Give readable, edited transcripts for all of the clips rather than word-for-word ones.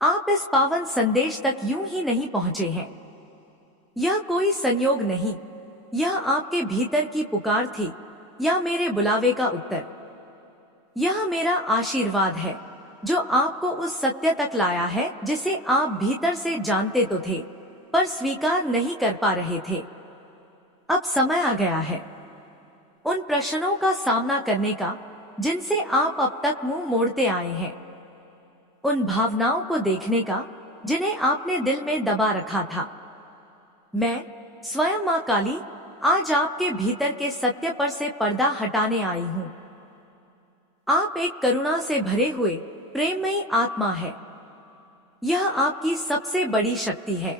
आप इस पावन संदेश तक यूं ही नहीं पहुंचे हैं। यह कोई संयोग नहीं, यह आपके भीतर की पुकार थी या मेरे बुलावे का उत्तर। यह मेरा आशीर्वाद है जो आपको उस सत्य तक लाया है जिसे आप भीतर से जानते तो थे पर स्वीकार नहीं कर पा रहे थे। अब समय आ गया है उन प्रश्नों का सामना करने का जिनसे आप अब तक मुंह मोड़ते आए हैं, उन भावनाओं को देखने का जिन्हें आपने दिल में दबा रखा था। मैं स्वयं मां काली आज आपके भीतर के सत्य पर से पर्दा हटाने आई हूं। आप एक करुणा से भरे हुए प्रेममयी आत्मा है। यह आपकी सबसे बड़ी शक्ति है।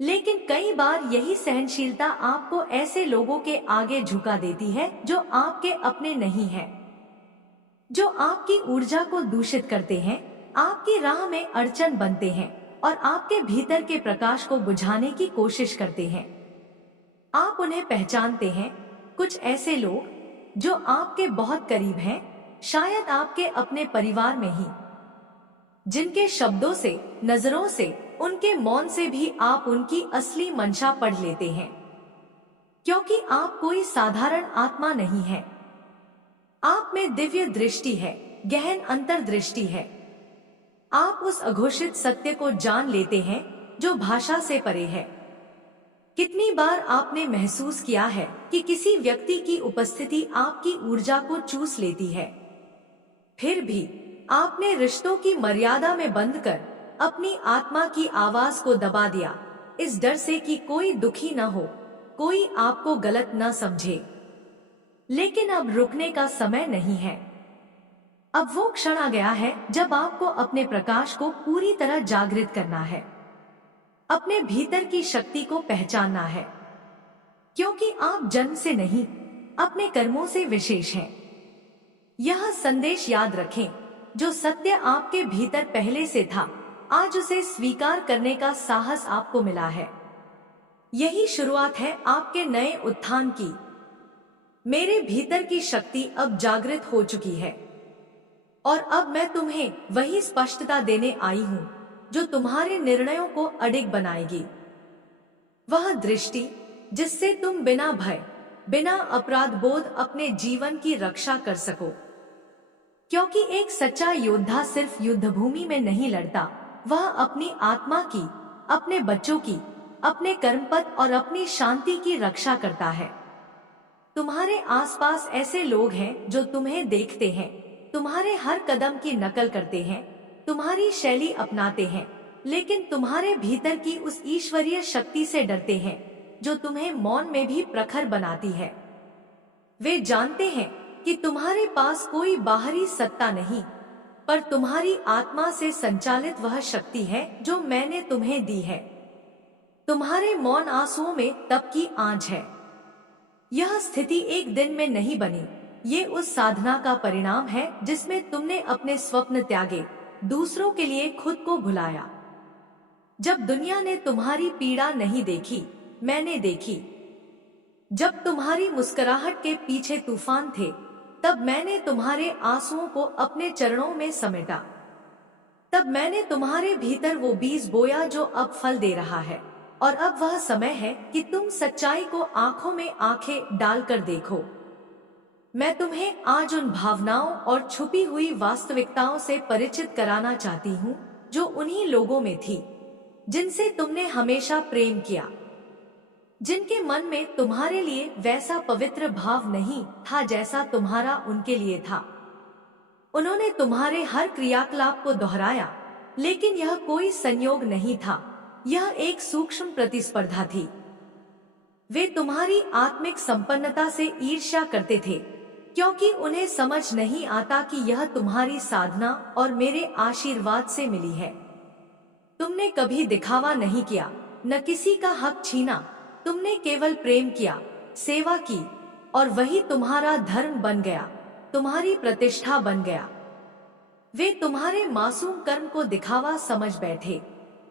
लेकिन कई बार यही सहनशीलता आपको ऐसे लोगों के आगे झुका देती है जो आपके अपने नहीं हैं, जो आपकी ऊर्जा को दूषित करते हैं, आपकी राह में अड़चन बनते हैं और आपके भीतर के प्रकाश को बुझाने की कोशिश करते हैं। आप उन्हें पहचानते हैं, कुछ ऐसे लोग जो आपके बहुत करीब हैं, शायद आपके अपने परिवार में ही, जिनके शब्दों से, नजरों से, उनके मौन से भी आप उनकी असली मंशा पढ़ लेते हैं। क्योंकि आप कोई साधारण आत्मा नहीं है। आप में दिव्य दृष्टि है, गहन अंतर्दृष्टि है। आप उस अघोषित सत्य को जान लेते हैं जो भाषा से परे है। कितनी बार आपने महसूस किया है कि किसी व्यक्ति की उपस्थिति आपकी ऊर्जा को चूस लेती है, फिर भी आपने रिश्तों की मर्यादा में बंद कर अपनी आत्मा की आवाज को दबा दिया, इस डर से कि कोई दुखी न हो, कोई आपको गलत न समझे। लेकिन अब रुकने का समय नहीं है। अब वो क्षण आ गया है जब आपको अपने प्रकाश को पूरी तरह जागृत करना है, अपने भीतर की शक्ति को पहचानना है। क्योंकि आप जन्म से नहीं, अपने कर्मों से विशेष हैं। यह संदेश याद रखें, जो सत्य आपके भीतर पहले से था, आज उसे स्वीकार करने का साहस आपको मिला है। यही शुरुआत है आपके नए उत्थान की। मेरे भीतर की शक्ति अब जागृत हो चुकी है और अब मैं तुम्हें वही स्पष्टता देने आई हूं जो तुम्हारे निर्णयों को अडिग बनाएगी। वह दृष्टि जिससे तुम बिना भय, बिना अपराध बोध अपने जीवन की रक्षा कर सको। क्योंकि एक सच्चा योद्धा सिर्फ युद्धभूमि में नहीं लड़ता, वह अपनी आत्मा की, अपने बच्चों की, अपने कर्मपथ और अपनी शांति की रक्षा करता है। तुम्हारे आसपास ऐसे लोग हैं जो तुम्हें देखते हैं, तुम्हारे हर कदम की नकल करते हैं, तुम्हारी शैली अपनाते हैं, लेकिन तुम्हारे भीतर की उस ईश्वरीय शक्ति से डरते हैं जो तुम्हें मौन में भी प्रखर बनाती है। वे जानते हैं कि तुम्हारे पास कोई बाहरी सत्ता नहीं, पर तुम्हारी आत्मा से संचालित वह शक्ति है जो मैंने तुम्हें दी है। तुम्हारे मौन आंसुओं में तप की आंच है। यह स्थिति एक दिन में नहीं बनी, ये उस साधना का परिणाम है जिसमें तुमने अपने स्वप्न त्यागे, दूसरों के लिए खुद को भुलाया। जब दुनिया ने तुम्हारी पीड़ा नहीं देखी, मैंने देखी। जब तुम्हारी मुस्कुराहट के पीछे तूफान थे, तब मैंने तुम्हारे आंसुओं को अपने चरणों में समेटा। तब मैंने तुम्हारे भीतर वो बीज बोया जो अब फल दे रहा है, और अब वह समय है कि तुम सच्चाई को आंखों में आंखें डालकर देखो। मैं तुम्हें आज उन भावनाओं और छुपी हुई वास्तविकताओं से परिचित कराना चाहती हूँ जो उन्हीं लोगों में थी जिनसे तुमने हमेशा प्रेम किया, जिनके मन में तुम्हारे लिए वैसा पवित्र भाव नहीं था जैसा तुम्हारा उनके लिए था। उन्होंने तुम्हारे हर क्रियाकलाप को दोहराया, लेकिन यह कोई संयोग नहीं था, यह एक सूक्ष्म प्रतिस्पर्धा थी। वे तुम्हारी आत्मिक संपन्नता से ईर्ष्या करते थे, क्योंकि उन्हें समझ नहीं आता कि यह तुम्हारी साधना और मेरे आशीर्वाद से मिली है। तुमने कभी दिखावा नहीं किया, न किसी का हक छीना, तुमने केवल प्रेम किया, सेवा की, और वही तुम्हारा धर्म बन गया, तुम्हारी प्रतिष्ठा बन गया। वे तुम्हारे मासूम कर्म को दिखावा समझ बैठे,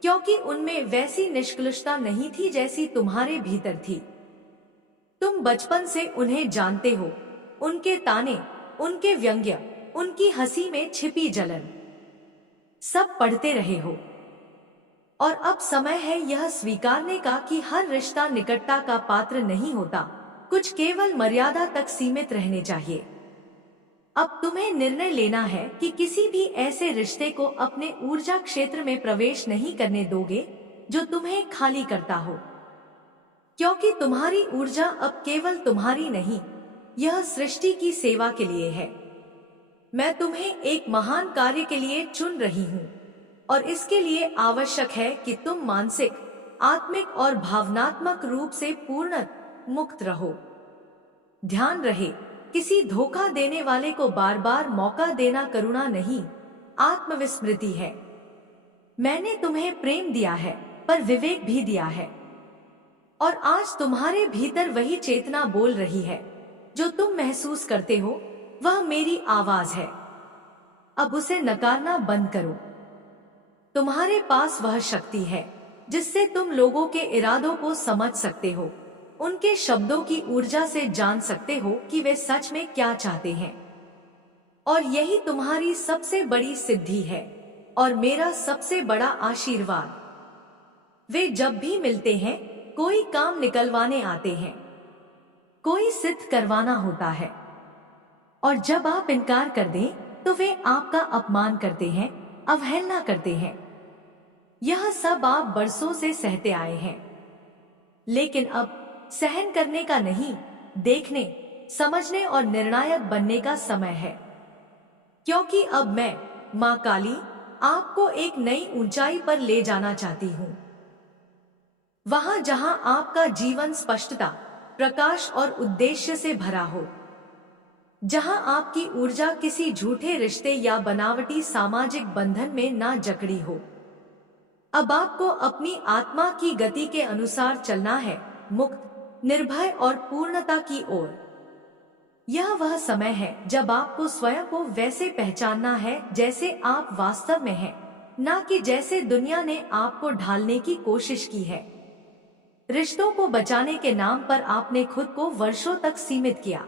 क्योंकि उनमें वैसी निष्कलुषता नहीं थी जैसी तुम्हारे भीतर थी। तुम बचपन से उन्हें जानते हो, उनके ताने, उनके व्यंग्य, उनकी हंसी में छिपी जलन। सब पढ़ते रहे हो। और अब समय है यह स्वीकारने का कि हर रिश्ता निकटता का पात्र नहीं होता, कुछ केवल मर्यादा तक सीमित रहने चाहिए। अब तुम्हें निर्णय लेना है कि किसी भी ऐसे रिश्ते को अपने ऊर्जा क्षेत्र में प्रवेश नहीं करने दोगे जो तुम्हें खाली करता हो, क्योंकि तुम्हारी ऊर्जा अब केवल तुम्हारी नहीं, यह सृष्टि की सेवा के लिए है। मैं तुम्हें एक महान कार्य के लिए चुन रही हूँ और इसके लिए आवश्यक है कि तुम मानसिक, आत्मिक और भावनात्मक रूप से पूर्ण मुक्त रहो। ध्यान रहे, किसी धोखा देने वाले को बार बार मौका देना करुणा नहीं, आत्मविस्मृति है। मैंने तुम्हें प्रेम दिया है पर विवेक भी दिया है, और आज तुम्हारे भीतर वही चेतना बोल रही है जो तुम महसूस करते हो, वह मेरी आवाज है। अब उसे नकारना बंद करो। तुम्हारे पास वह शक्ति है जिससे तुम लोगों के इरादों को समझ सकते हो, उनके शब्दों की ऊर्जा से जान सकते हो कि वे सच में क्या चाहते हैं। और यही तुम्हारी सबसे बड़ी सिद्धि है और मेरा सबसे बड़ा आशीर्वाद। वे जब भी मिलते हैं, कोई काम निकलवाने आते हैं, कोई सिद्ध करवाना होता है, और जब आप इनकार कर दें तो वे आपका अपमान करते हैं, अवहेलना करते हैं। यह सब आप बरसों से सहते आए हैं, लेकिन अब सहन करने का नहीं, देखने, समझने और निर्णायक बनने का समय है। क्योंकि अब मैं, मां काली, आपको एक नई ऊंचाई पर ले जाना चाहती हूँ, वहां जहां आपका जीवन स्पष्टता, प्रकाश और उद्देश्य से भरा हो, जहां आपकी ऊर्जा किसी झूठे रिश्ते या बनावटी सामाजिक बंधन में ना जकड़ी हो। अब आपको अपनी आत्मा की गति के अनुसार चलना है, मुक्त, निर्भय और पूर्णता की ओर। यह वह समय है जब आपको स्वयं को वैसे पहचानना है जैसे आप वास्तव में हैं, ना कि जैसे दुनिया ने आपको ढालने की कोशिश की है। रिश्तों को बचाने के नाम पर आपने खुद को वर्षों तक सीमित किया,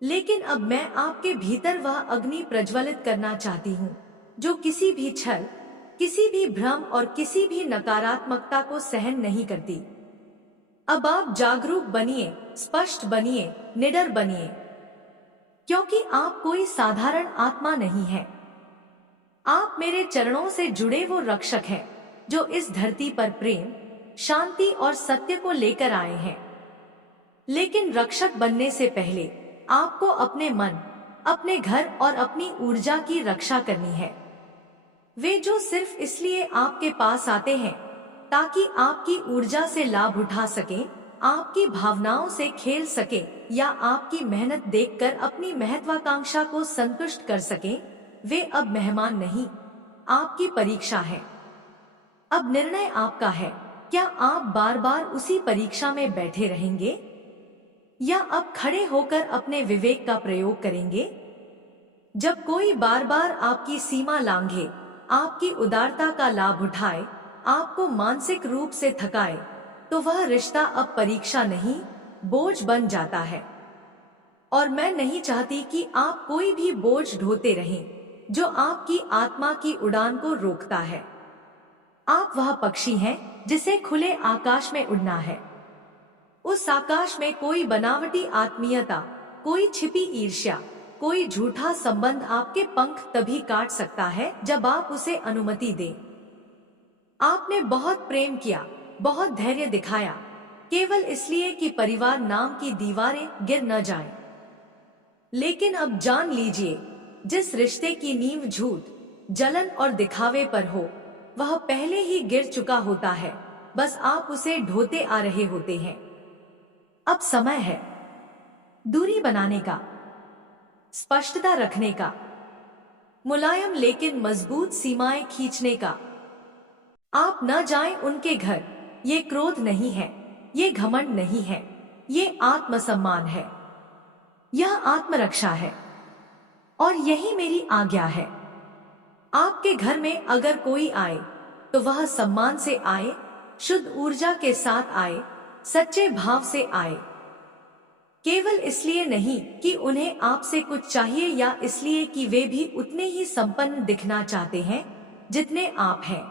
लेकिन अब मैं आपके भीतर वह अग्नि प्रज्वलित करना चाहती हूँ जो किसी भी छल, किसी भी भ्रम और किसी भी नकारात्मकता को सहन नहीं करती। अब आप जागरूक बनिए, स्पष्ट बनिए, निडर बनिए, क्योंकि आप कोई साधारण आत्मा नहीं है। आप मेरे चरणों से जुड़े वो रक्षक हैं जो इस धरती पर प्रेम, शांति और सत्य को लेकर आए हैं। लेकिन रक्षक बनने से पहले आपको अपने मन, अपने घर और अपनी ऊर्जा की रक्षा करनी है। वे जो सिर्फ इसलिए आपके पास आते हैं ताकि आपकी ऊर्जा से लाभ उठा सकें, आपकी भावनाओं से खेल सकें या आपकी मेहनत देखकर अपनी महत्वाकांक्षा को संतुष्ट कर सकें, वे अब मेहमान नहीं, आपकी परीक्षा है। अब निर्णय आपका है, क्या आप बार बार उसी परीक्षा में बैठे रहेंगे या अब खड़े होकर अपने विवेक का प्रयोग करेंगे? जब कोई बार बार आपकी सीमा लांघे, आपकी उदारता का लाभ उठाए, आपको मानसिक रूप से थकाए, तो वह रिश्ता अब परीक्षा नहीं, बोझ बन जाता है। और मैं नहीं चाहती कि आप कोई भी बोझ ढोते रहें जो आपकी आत्मा की उड़ान को रोकता है। आप वह पक्षी हैं जिसे खुले आकाश में उड़ना है। उस आकाश में कोई बनावटी आत्मीयता, कोई छिपी ईर्ष्या, कोई झूठा संबंध आपके पंख तभी काट सकता है जब आप उसे अनुमति दें। आपने बहुत प्रेम किया, बहुत धैर्य दिखाया, केवल इसलिए कि परिवार नाम की दीवारें गिर न जाएं। लेकिन अब जान लीजिए, जिस रिश्ते की नींव झूठ, जलन और दिखावे पर हो, वह पहले ही गिर चुका होता है, बस आप उसे ढोते आ रहे होते हैं। अब समय है दूरी बनाने का, स्पष्टता रखने का, मुलायम लेकिन मजबूत सीमाएं खींचने का। आप न जाएं उनके घर। ये क्रोध नहीं है, ये घमंड नहीं है, ये आत्मसम्मान है, यह आत्मरक्षा है, और यही मेरी आज्ञा है। आपके घर में अगर कोई आए तो वह सम्मान से आए, शुद्ध ऊर्जा के साथ आए, सच्चे भाव से आए। केवल इसलिए नहीं कि उन्हें आपसे कुछ चाहिए या इसलिए कि वे भी उतने ही संपन्न दिखना चाहते हैं जितने आप हैं,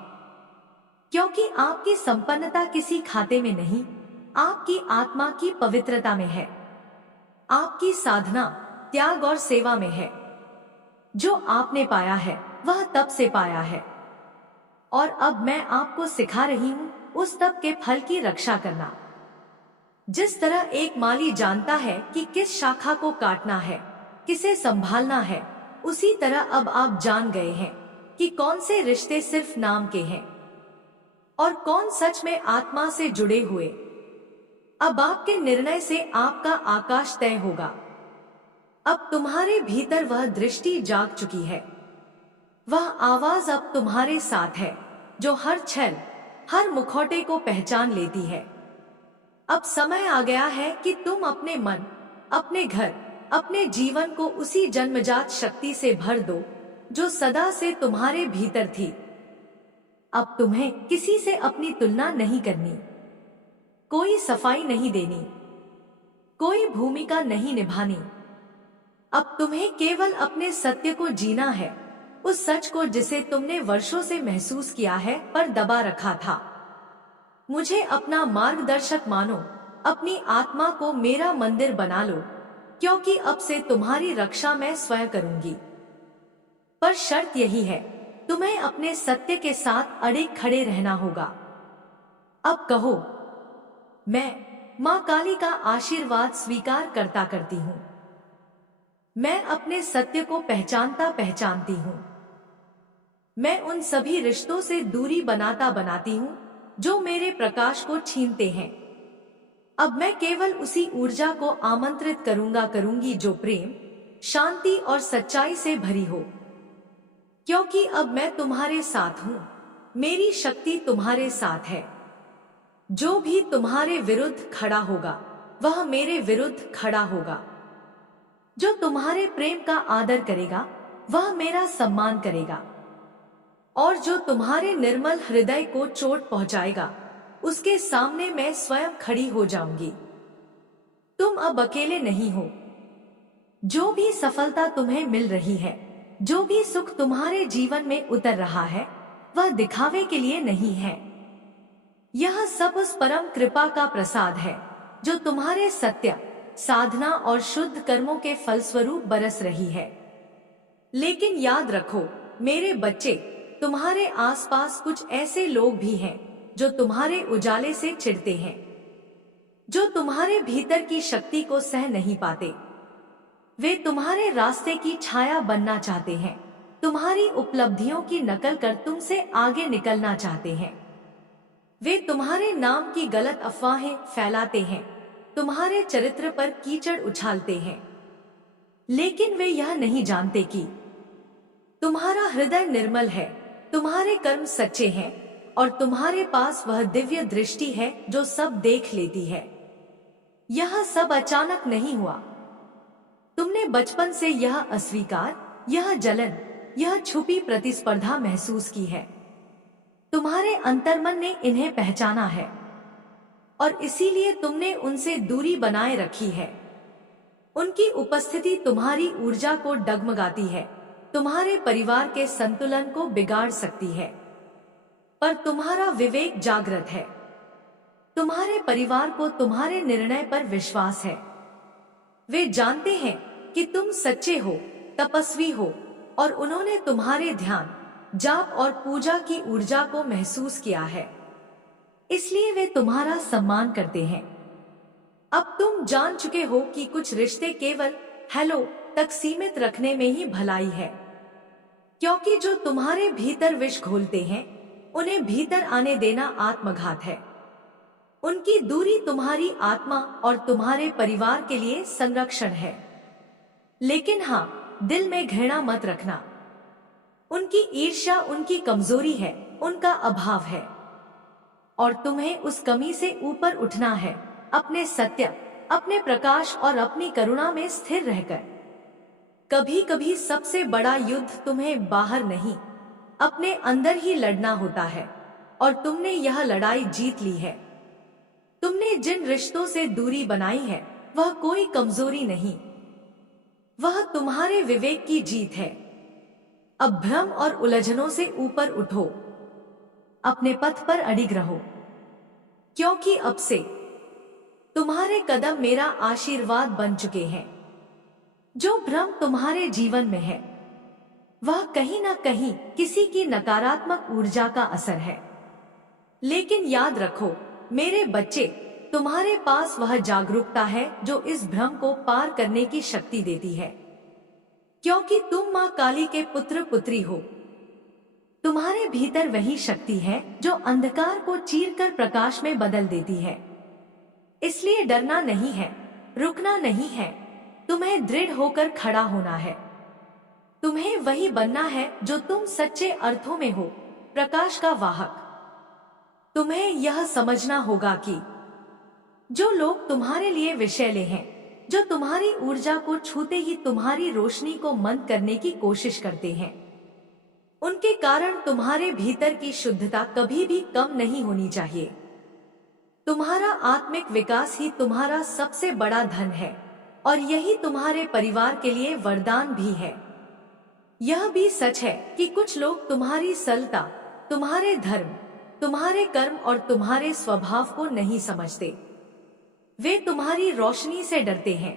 क्योंकि आपकी संपन्नता किसी खाते में नहीं, आपकी आत्मा की पवित्रता में है। आपकी साधना त्याग और सेवा में है। जो आपने पाया है वह तब से पाया है, और अब मैं आपको सिखा रही हूँ उस तब के फल की रक्षा करना। जिस तरह एक माली जानता है कि किस शाखा को काटना है, किसे संभालना है, उसी तरह अब आप जान गए हैं कि कौन से रिश्ते सिर्फ नाम के हैं और कौन सच में आत्मा से जुड़े हुए। अब आपके निर्णय से आपका आकाश तय होगा। अब तुम्हारे भीतर वह दृष्टि जाग चुकी है। वह आवाज अब तुम्हारे साथ है जो हर छल, हर मुखौटे को पहचान लेती है। अब समय आ गया है कि तुम अपने मन, अपने घर, अपने जीवन को उसी जन्मजात शक्ति से भर दो जो सदा से तुम्हारे भीतर थी। अब तुम्हें किसी से अपनी तुलना नहीं करनी, कोई सफाई नहीं देनी, कोई भूमिका नहीं निभानी। अब तुम्हें केवल अपने सत्य को जीना है, उस सच को जिसे तुमने वर्षों से महसूस किया है पर दबा रखा था। मुझे अपना मार्गदर्शक मानो, अपनी आत्मा को मेरा मंदिर बना लो, क्योंकि अब से तुम्हारी रक्षा मैं स्वयं करूंगी। पर शर्त यही है, तुम्हें अपने सत्य के साथ अड़े खड़े रहना होगा। अब कहो, मैं माँ काली का आशीर्वाद स्वीकार करती हूँ। मैं अपने सत्य को पहचानती हूँ। मैं उन सभी रिश्तों से दूरी बनाती हूँ जो मेरे प्रकाश को छीनते हैं। अब मैं केवल उसी ऊर्जा को आमंत्रित करूंगी जो प्रेम, शांति और सच्चाई से भरी हो, क्योंकि अब मैं तुम्हारे साथ हूँ। मेरी शक्ति तुम्हारे साथ है। जो भी तुम्हारे विरुद्ध खड़ा होगा वह मेरे विरुद्ध खड़ा होगा। जो तुम्हारे प्रेम का आदर करेगा वह मेरा सम्मान करेगा, और जो तुम्हारे निर्मल हृदय को चोट पहुंचाएगा उसके सामने मैं स्वयं खड़ी हो जाऊंगी। तुम अब अकेले नहीं हो। जो भी सफलता तुम्हें मिल रही है, जो भी सुख तुम्हारे जीवन में उतर रहा है, वह दिखावे के लिए नहीं है। यह सब उस परम कृपा का प्रसाद है जो तुम्हारे सत्य, साधना और शुद्ध कर्मों के फलस्वरूप बरस रही है। लेकिन याद रखो मेरे बच्चे, तुम्हारे आसपास कुछ ऐसे लोग भी हैं जो तुम्हारे उजाले से चिढ़ते हैं, जो तुम्हारे भीतर की शक्ति को सह नहीं पाते। वे तुम्हारे रास्ते की छाया बनना चाहते हैं, तुम्हारी उपलब्धियों की नकल कर तुमसे आगे निकलना चाहते हैं। वे तुम्हारे नाम की गलत अफवाहें फैलाते हैं, तुम्हारे चरित्र पर कीचड़ उछालते हैं, लेकिन वे यह नहीं जानते कि तुम्हारा हृदय निर्मल है, तुम्हारे कर्म सच्चे हैं और तुम्हारे पास वह दिव्य दृष्टि है जो सब देख लेती है। यह सब अचानक नहीं हुआ। तुमने बचपन से यह अस्वीकार, यह जलन, यह छुपी प्रतिस्पर्धा महसूस की है। तुम्हारे अंतर्मन ने इन्हें पहचाना है और इसीलिए तुमने उनसे दूरी बनाए रखी है। उनकी उपस्थिति तुम्हारी ऊर्जा को डगमगाती है, तुम्हारे परिवार के संतुलन को बिगाड़ सकती है, पर तुम्हारा विवेक जागृत है। तुम्हारे परिवार को तुम्हारे निर्णय पर विश्वास है। वे जानते हैं कि तुम सच्चे हो, तपस्वी हो, और उन्होंने तुम्हारे ध्यान, जाप और पूजा की ऊर्जा को महसूस किया है, इसलिए वे तुम्हारा सम्मान करते हैं। अब तुम जान चुके हो कि कुछ रिश्ते केवल हेलो तक सीमित रखने में ही भलाई है, क्योंकि जो तुम्हारे भीतर विष घोलते हैं उन्हें भीतर आने देना आत्मघात है। उनकी दूरी तुम्हारी आत्मा और तुम्हारे परिवार के लिए संरक्षण है। लेकिन हाँ, दिल में घृणा मत रखना। उनकी ईर्ष्या उनकी कमजोरी है, उनका अभाव है, और तुम्हें उस कमी से ऊपर उठना है, अपने सत्य, अपने प्रकाश और अपनी करुणा में स्थिर रहकर। कभी कभी सबसे बड़ा युद्ध तुम्हें बाहर नहीं, अपने अंदर ही लड़ना होता है, और तुमने यह लड़ाई जीत ली है। तुमने जिन रिश्तों से दूरी बनाई है वह कोई कमजोरी नहीं, वह तुम्हारे विवेक की जीत है। अब भ्रम और उलझनों से ऊपर उठो, अपने पथ पर अडिग रहो, क्योंकि अब से तुम्हारे कदम मेरा आशीर्वाद बन चुके हैं। जो भ्रम तुम्हारे जीवन में है वह कहीं ना कहीं किसी की नकारात्मक ऊर्जा का असर है। लेकिन याद रखो मेरे बच्चे, तुम्हारे पास वह जागरूकता है जो इस भ्रम को पार करने की शक्ति देती है, क्योंकि तुम मां काली के पुत्र पुत्री हो। तुम्हारे भीतर वही शक्ति है जो अंधकार को चीरकर प्रकाश में बदल देती है। इसलिए डरना नहीं है, रुकना नहीं है, तुम्हें दृढ़ होकर खड़ा होना है। तुम्हें वही बनना है जो तुम सच्चे अर्थों में हो, प्रकाश का वाहक। तुम्हें यह समझना होगा कि जो लोग तुम्हारे लिए विषैले हैं, जो तुम्हारी ऊर्जा को छूते ही तुम्हारी रोशनी को मंद करने की कोशिश करते हैं, उनके कारण तुम्हारे भीतर की शुद्धता कभी भी कम नहीं होनी चाहिए। तुम्हारा आत्मिक विकास ही तुम्हारा सबसे बड़ा धन है और यही तुम्हारे परिवार के लिए वरदान भी है। यह भी सच है कि कुछ लोग तुम्हारी सरलता, तुम्हारे धर्म, तुम्हारे कर्म और तुम्हारे स्वभाव को नहीं समझते। वे तुम्हारी रोशनी से डरते हैं।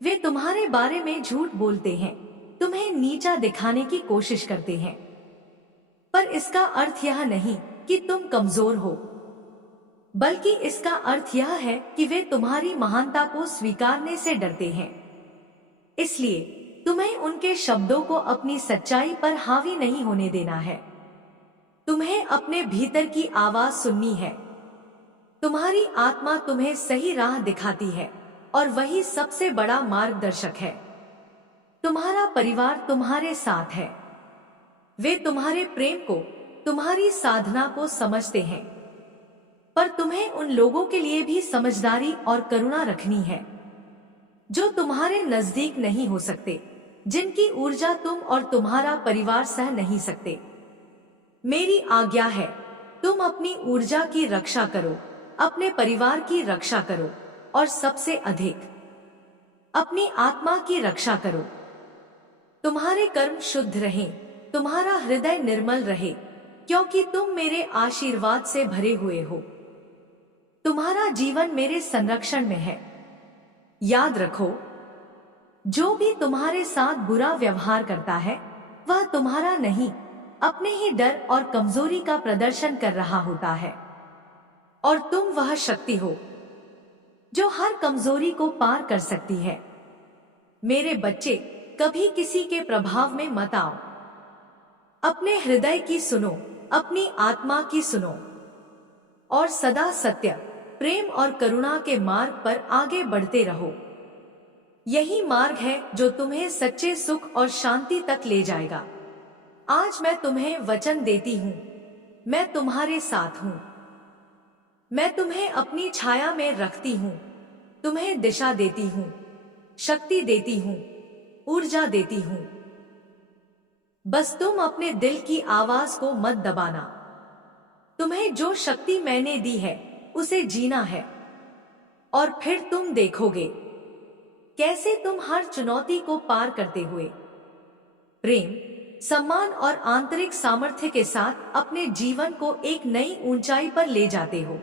वे तुम्हारे बारे में झूठ बोलते हैं, तुम्हें नीचा दिखाने की कोशिश करते हैं। पर इसका अर्थ यह नहीं कि तुम कमजोर हो, बल्कि इसका अर्थ यह है कि वे तुम्हारी महानता को स्वीकारने से डरते हैं। इसलिए तुम्हें उनके शब्दों को अपनी सच्चाई पर हावी नहीं होने देना है। तुम्हें अपने भीतर की आवाज सुननी है। तुम्हारी आत्मा तुम्हें सही राह दिखाती है और वही सबसे बड़ा मार्गदर्शक है। तुम्हारा परिवार तुम्हारे साथ है। वे तुम्हारे प्रेम को, तुम्हारी साधना को समझते हैं, पर तुम्हें उन लोगों के लिए भी समझदारी और करुणा रखनी है जो तुम्हारे नजदीक नहीं हो सकते, जिनकी ऊर्जा तुम और तुम्हारा परिवार सह नहीं सकते। मेरी आज्ञा है, तुम अपनी ऊर्जा की रक्षा करो, अपने परिवार की रक्षा करो और सबसे अधिक अपनी आत्मा की रक्षा करो। तुम्हारे कर्म शुद्ध रहें, तुम्हारा हृदय निर्मल रहे, क्योंकि तुम मेरे आशीर्वाद से भरे हुए हो। तुम्हारा जीवन मेरे संरक्षण में है। याद रखो, जो भी तुम्हारे साथ बुरा व्यवहार करता है वह तुम्हारा नहीं, अपने ही डर और कमजोरी का प्रदर्शन कर रहा होता है। और तुम वह शक्ति हो जो हर कमजोरी को पार कर सकती है। मेरे बच्चे, कभी किसी के प्रभाव में मत आओ। अपने हृदय की सुनो, अपनी आत्मा की सुनो और सदा सत्य, प्रेम और करुणा के मार्ग पर आगे बढ़ते रहो। यही मार्ग है जो तुम्हें सच्चे सुख और शांति तक ले जाएगा। आज मैं तुम्हें वचन देती हूँ, मैं तुम्हारे साथ हूँ। मैं तुम्हें अपनी छाया में रखती हूँ, तुम्हें दिशा देती हूँ, शक्ति देती हूँ, ऊर्जा देती हूँ। बस तुम अपने दिल की आवाज को मत दबाना। तुम्हें जो शक्ति मैंने दी है उसे जीना है और फिर तुम देखोगे कैसे तुम हर चुनौती को पार करते हुए प्रेम, सम्मान और आंतरिक सामर्थ्य के साथ अपने जीवन को एक नई ऊंचाई पर ले जाते हो।